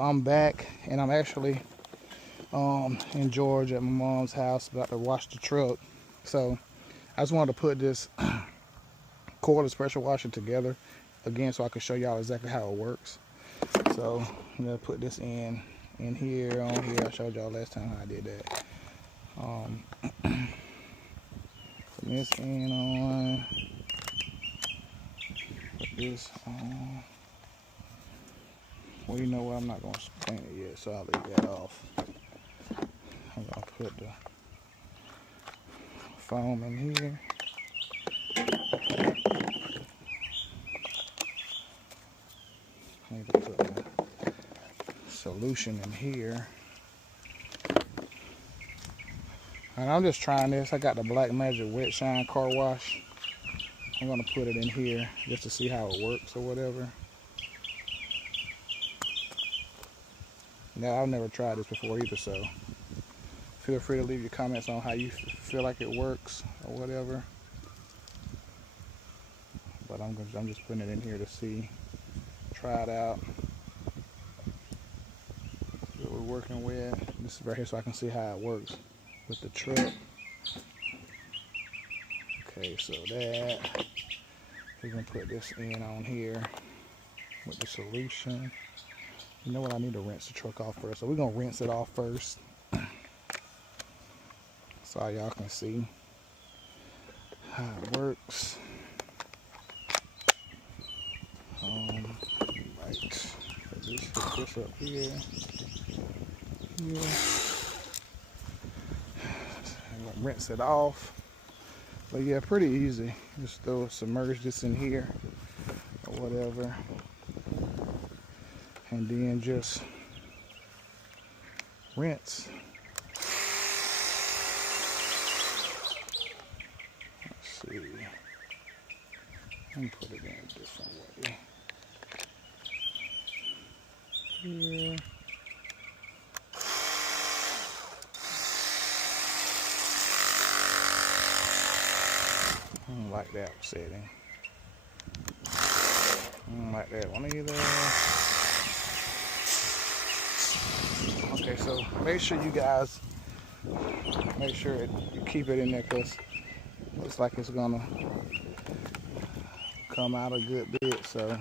I'm back, and I'm actually in Georgia at my mom's house about to wash the truck. So I just wanted to put this cordless pressure washer together again so I can show y'all exactly how it works. So I'm gonna put this in here, on here. I showed y'all last time how I did that. Put this in on, put this on. Well, you know what, I'm not gonna paint it yet, so I'll leave that off. I'm gonna put the foam in here. I need to put the solution in here. And I'm just trying this. I got the Black Magic Wet Shine car wash. I'm gonna put it in here just to see how it works or whatever. Now, I've never tried this before either, so feel free to leave your comments on how you feel like it works or whatever. But I'm just putting it in here to see, try it out, see what we're working with. This is right here so I can see how it works with the truck. Okay, so that, we're gonna put this in on here with the solution. You know what, I need to rinse the truck off first, so we're gonna rinse it off first so y'all can see how it works. Right, put this up here. I'm gonna rinse it off. But yeah, pretty easy. Just submerge this in here or whatever, and then just rinse. Let's see. Let me put it in a different way. Here. I don't like that setting. I don't like that one either. Okay, so make sure you guys, you keep it in there, because it looks like it's gonna come out a good bit, so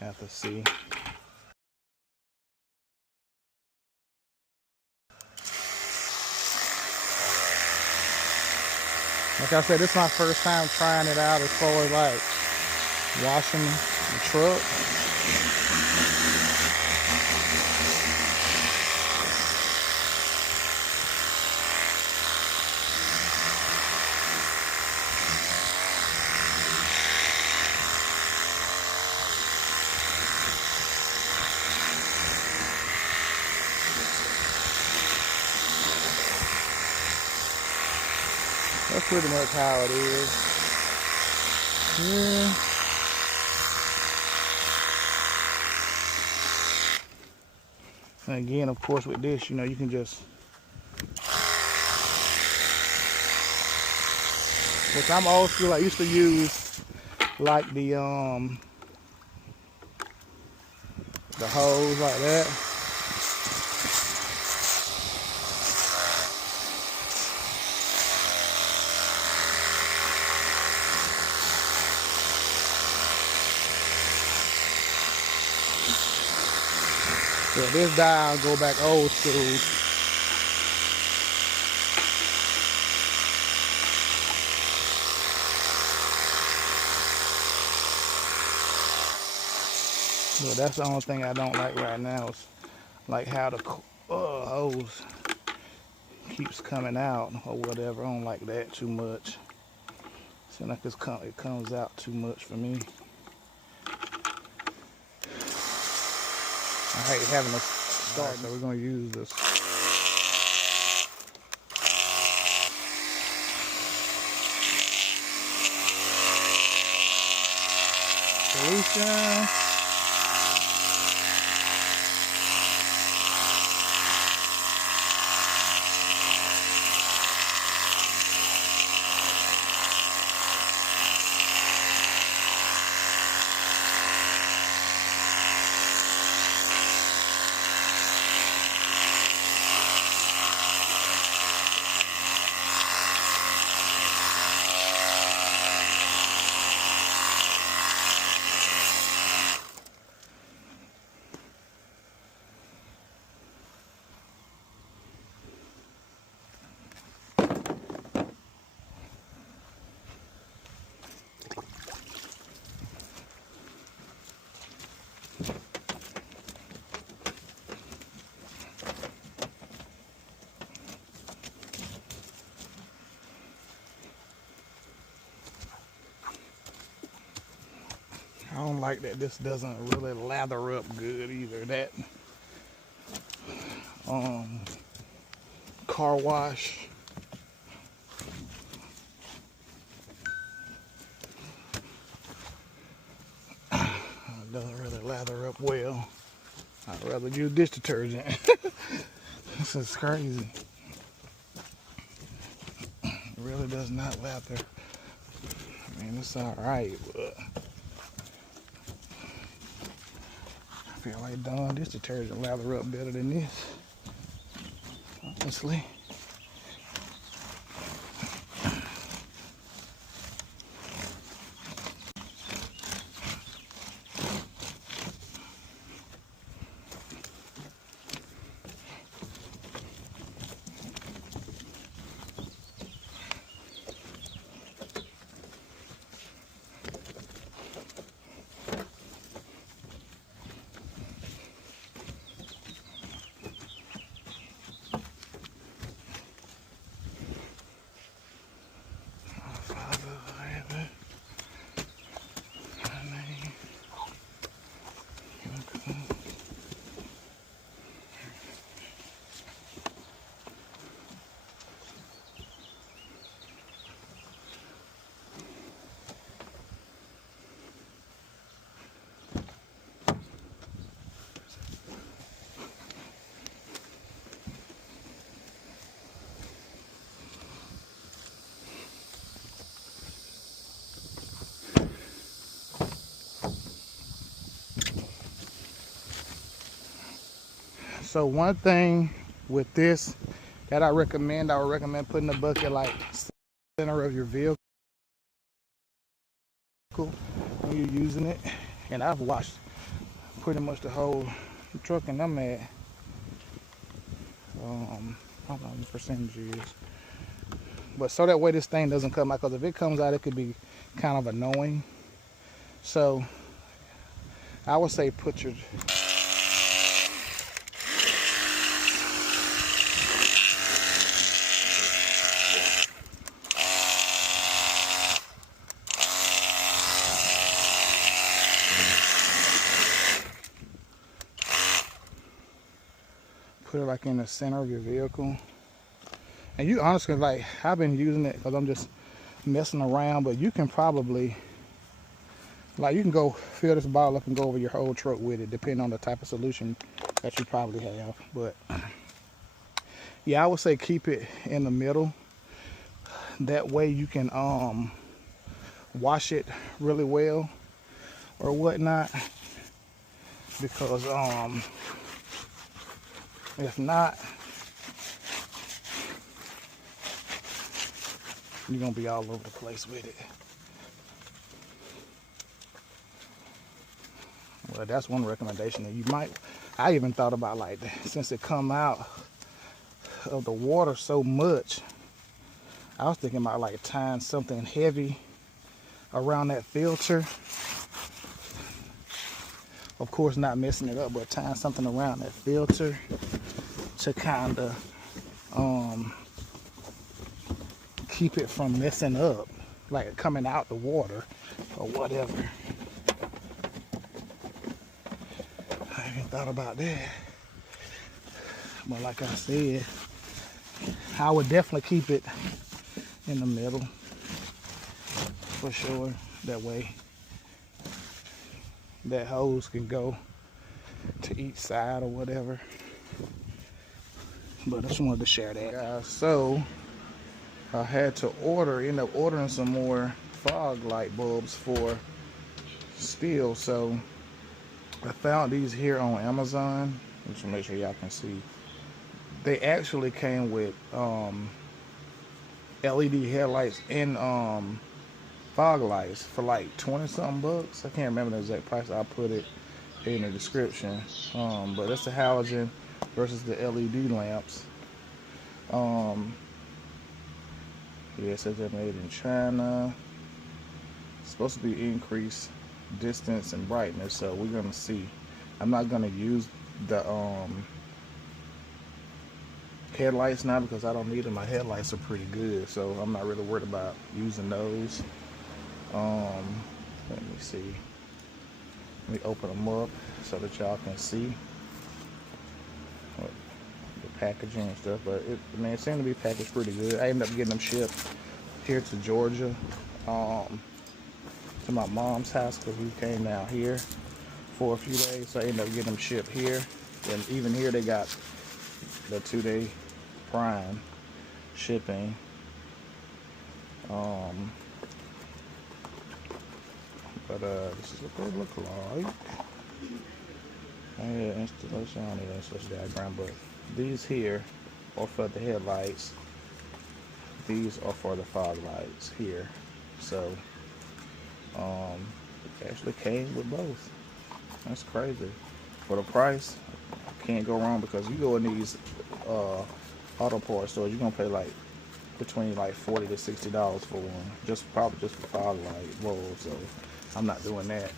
have to see. Like I said, this is my first time trying it out as far as like washing the truck. That's pretty much how it is. Yeah. And again, of course, with this, you know, you can just, which I'm old school. I used to use like the hose like that. But this dial go back old school. But that's the only thing I don't like right now is like how the hose keeps coming out or whatever. I don't like that too much. Seems like it comes out too much for me. I hate having to start, so we're gonna use this solution. like that this doesn't really lather up good either. That car wash doesn't really lather up well. I'd rather use dish detergent. This is crazy. It really does not lather. I mean, it's alright, but I feel like Dawn dish detergent lather up better than this, honestly. So one thing with this that I would recommend putting the bucket like center of your vehicle when you're using it. And I've washed pretty much the whole truck, and I'm at I don't know what the percentage is, but so that way this thing doesn't come out, because if it comes out it could be kind of annoying. So I would say put your put it like in the center of your vehicle. And you honestly, like, I've been using it because I'm just messing around, but you can probably, like, you can go fill this bottle up and go over your whole truck with it, depending on the type of solution that you probably have. But yeah, I would say keep it in the middle. That way you can wash it really well or whatnot, because if not, you're gonna be all over the place with it. Well, that's one recommendation that you might, I even thought about, like, since it come out of the water so much, I was thinking about like tying something heavy around that filter. Of course, not messing it up, but tying something around that filter to kind of keep it from messing up, like coming out the water or whatever. I haven't thought about that, but like I said, I would definitely keep it in the middle for sure. That way that hose can go to each side or whatever. But I just wanted to share that, guys. So I had to end up ordering some more fog light bulbs for steel. So I found these here on Amazon. Just to make sure y'all can see. They actually came with LED headlights and fog lights for like 20 something bucks. I can't remember the exact price. I'll put it in the description. But that's the halogen versus the LED lamps. Yeah, it says they're made in China. It's supposed to be increased distance and brightness, so we're gonna see. I'm not gonna use the headlights now because I don't need them. My headlights are pretty good, so I'm not really worried about using those. Let me see. Let me open them up so that y'all can see what the packaging and stuff. But it seemed to be packaged pretty good. I ended up getting them shipped here to Georgia, to my mom's house, because we came down here for a few days. So I ended up getting them shipped here. And even here they got the 2-day Prime shipping. But this is what they look like. Yeah, installation, I don't need an installation diagram, but these here are for the headlights. These are for the fog lights here. So it actually came with both. That's crazy. For the price, can't go wrong, because you go in these auto parts stores, you're gonna pay like between like $40 to $60 for one, probably just for fog light bulbs. So I'm not doing that.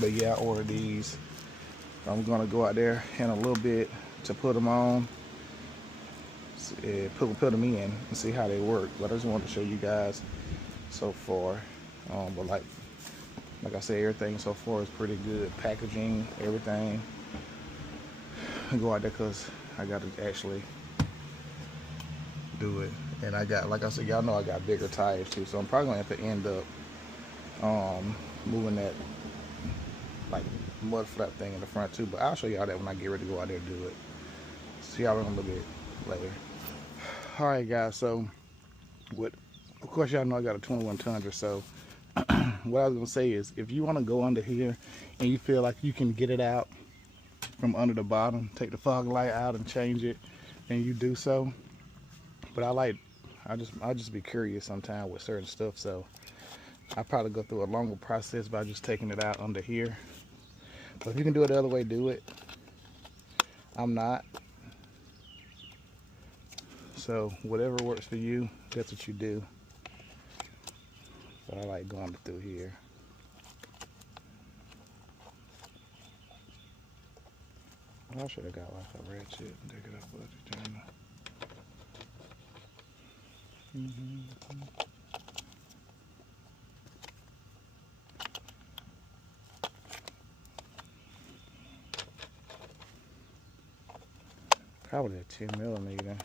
But yeah, I ordered these. I'm gonna go out there in a little bit to put them on, put them in and see how they work. But I just wanted to show you guys so far. But like I said, everything so far is pretty good. Packaging, everything. I go out there because I got to actually do it. And I got, like I said, y'all know I got bigger tires too, so I'm probably gonna have to end up moving that like mud flap thing in the front too. But I'll show y'all that when I get ready to go out there and do it. See y'all in a little bit later. All right, guys. So, of course, y'all know I got a 21 Tundra. So, what I was gonna say is, if you want to go under here and you feel like you can get it out from under the bottom, take the fog light out and change it, then you do so. But I just be curious sometimes with certain stuff, so I probably go through a longer process by just taking it out under here. But if you can do it the other way, do it. I'm not. So whatever works for you, that's what you do. But I like going through here. I should have got like a ratchet and take it up with it. Probably a 10mm.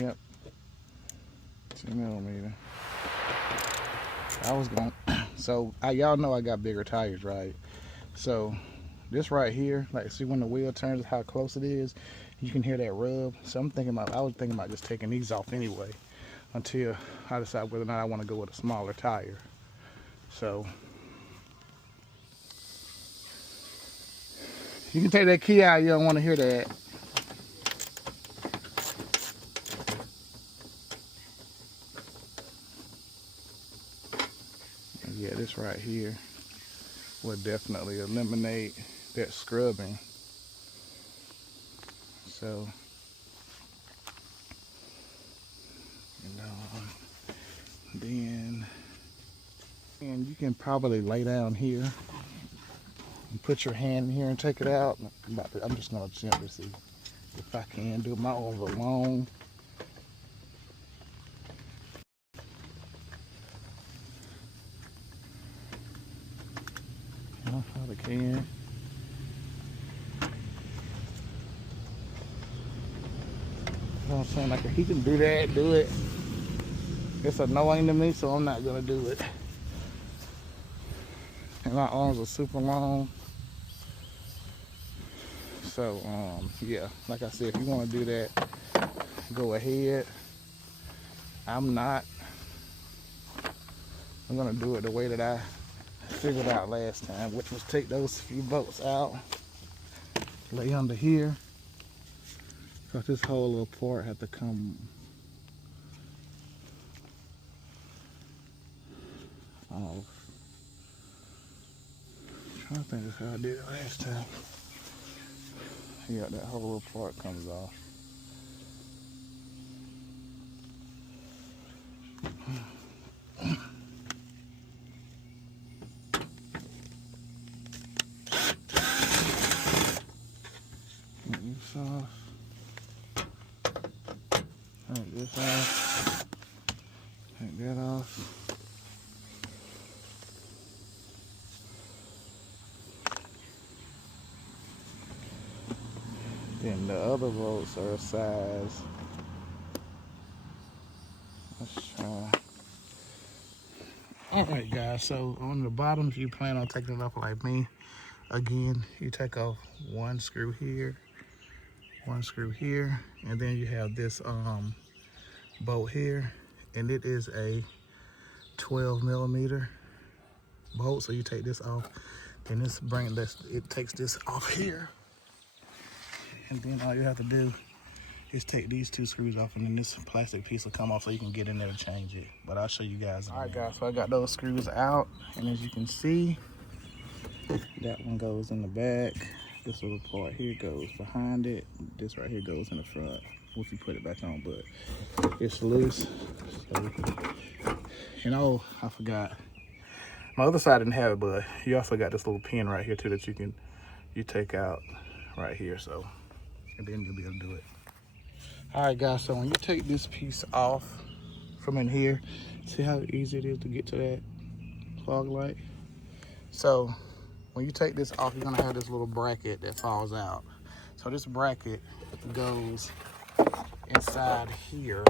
Yep, 10mm. I was going. So y'all know I got bigger tires, right? So this right here, like, see when the wheel turns, how close it is, you can hear that rub. So I was thinking about just taking these off anyway, until I decide whether or not I want to go with a smaller tire. So you can take that key out. You don't want to hear that. Yeah, this right here will definitely eliminate that scrubbing. So, then you can probably lay down here and put your hand in here and take it out. I'm just gonna attempt to see if I can do it. My arms are long. I probably can. You know what I'm saying? Like, if he can do that, do it. It's annoying to me, so I'm not gonna do it. And my arms are super long. So, yeah, like I said, if you want to do that, go ahead. I'm not. I'm gonna do it the way that I figured out last time, which was take those few bolts out, lay under here, because this whole little part had to come off. I think that's how I did it last time. Yeah, that whole little part comes off. Take this off. Take this off. Take that off. Then the other bolts are a size. Let's try. Alright guys, so on the bottom, if you plan on taking it off like me, again, you take off one screw here, and then you have this bolt here, and it is a 12mm bolt. So you take this off, then it takes this off here, and then all you have to do is take these two screws off, and then this plastic piece will come off so you can get in there to change it. But I'll show you guys. All right guys, so I got those screws out, and as you can see, that one goes in the back. This little part here goes behind it. This right here goes in the front once you put it back on, but it's loose. So, and oh, I forgot. My other side didn't have it, but you also got this little pin right here too that you take out right here. So, and then you'll be able to do it. All right guys, so when you take this piece off from in here, see how easy it is to get to that fog light? So when you take this off, you're gonna have this little bracket that falls out. So this bracket goes inside here.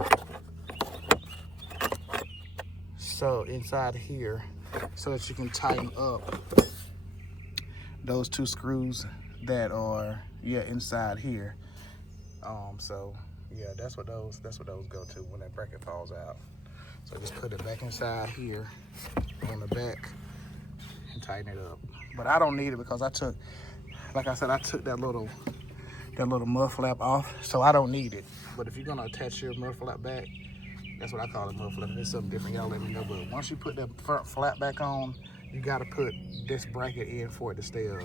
So inside here, so that you can tighten up those two screws that are inside here. So yeah, that's what those go to when that bracket falls out. So just put it back inside here on the back and tighten it up. But I don't need it because I took that little mud flap off, so I don't need it. But if you're gonna attach your mud flap back, that's what I call it, mud flap. If it's something different, y'all let me know. But once you put that front flap back on, you gotta put this bracket in for it to stay up.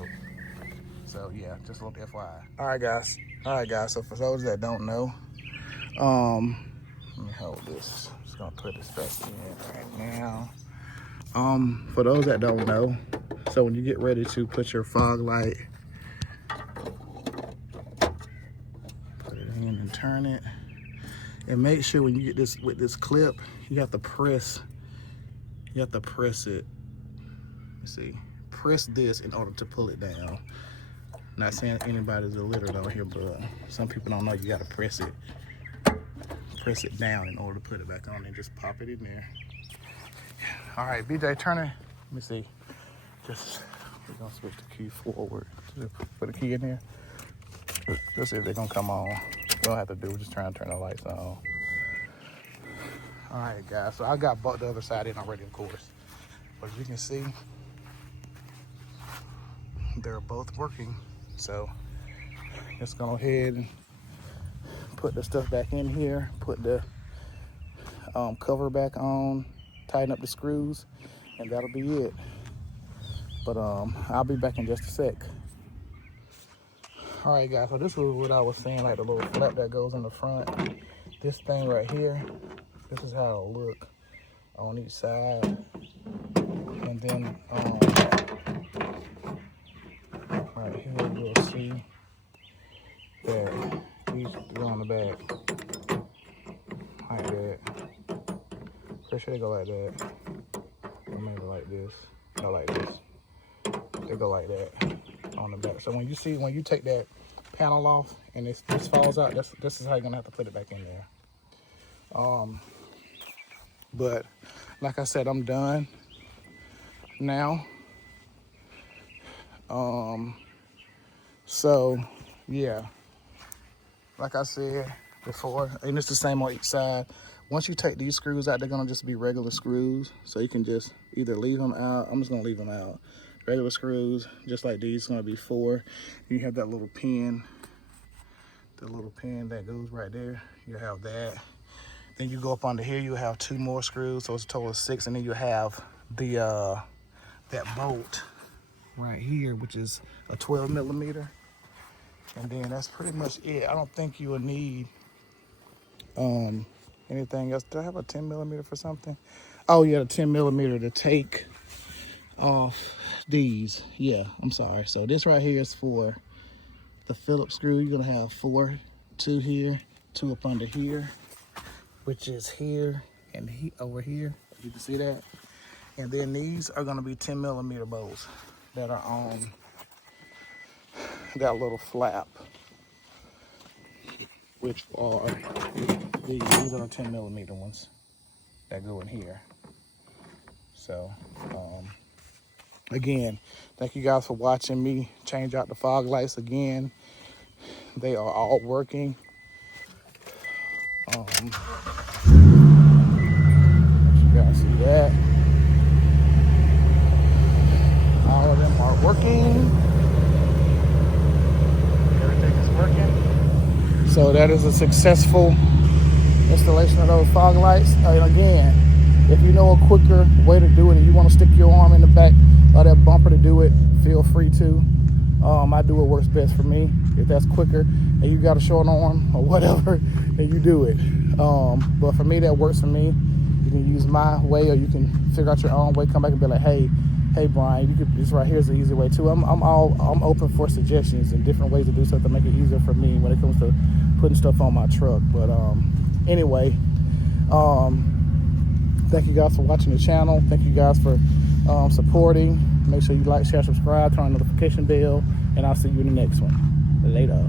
So yeah, just a little FYI. All right guys, so for those that don't know, let me hold this. I'm just gonna put this back in right now. For those that don't know, so when you get ready to put your fog light, put it in and turn it, and make sure when you get this with this clip, you have to press it. Let me see, press this in order to pull it down. Not saying anybody's illiterate on here, but some people don't know you gotta press it down in order to put it back on, and just pop it in there. All right, BJ, turn it. Let me see. We're gonna switch the key forward. Just put the key in there. Just see if they're gonna come on. You don't have to do, just try and turn the lights on. All right, guys, so I got the other side in already, of course. But as you can see, they're both working. So let's go ahead and put the stuff back in here, put the cover back on, tighten up the screws, and that'll be it. But I'll be back in just a sec. All right guys, so this was what I was saying, like the little flap that goes in the front. This thing right here, this is how it'll look on each side. And then right here you'll see that these go on the back like that. Pretty sure they go like that. Or maybe like this. No, like this. They go like that on the back. So when you take that panel off and this falls out, this is how you're gonna have to put it back in there. But like I said, I'm done now. So yeah, like I said before, and it's the same on each side. Once you take these screws out, they're gonna just be regular screws. So you can just either leave them out. I'm just gonna leave them out. Regular screws, just like these, gonna be 4. You have that little pin, that goes right there. You have that. Then you go up under here, you have 2 more screws, so it's a total of 6, and then you have the that bolt right here, which is a 12 millimeter. And then that's pretty much it. I don't think you will need anything else. Do I have a 10 millimeter for something? Oh yeah, the 10 millimeter to take off these. Yeah, I'm sorry. So this right here is for the Phillips screw. You're gonna have 4, 2 here, 2 up under here, which is here and over here. You can see that. And then these are gonna be 10 millimeter bows that are on that little flap, which are these. These are the 10 millimeter ones that go in here. So, again, thank you guys for watching me change out the fog lights again. They are all working. You guys see that? All of them are working. Everything is working. So that is a successful installation of those fog lights. And again, if you know a quicker way to do it and you want to stick your arm in the back of that bumper to do it, feel free to. I do what works best for me. If that's quicker and you got a short arm or whatever, then you do it. But for me, that works for me. You can use my way, or you can figure out your own way. Come back and be like, hey Brian, this right here is the easy way too. I'm open for suggestions and different ways to do stuff to make it easier for me when it comes to putting stuff on my truck. But anyway, thank you guys for watching the channel. Thank you guys for supporting. Make sure you like, share, subscribe, turn on the notification bell, and I'll see you in the next one. Later.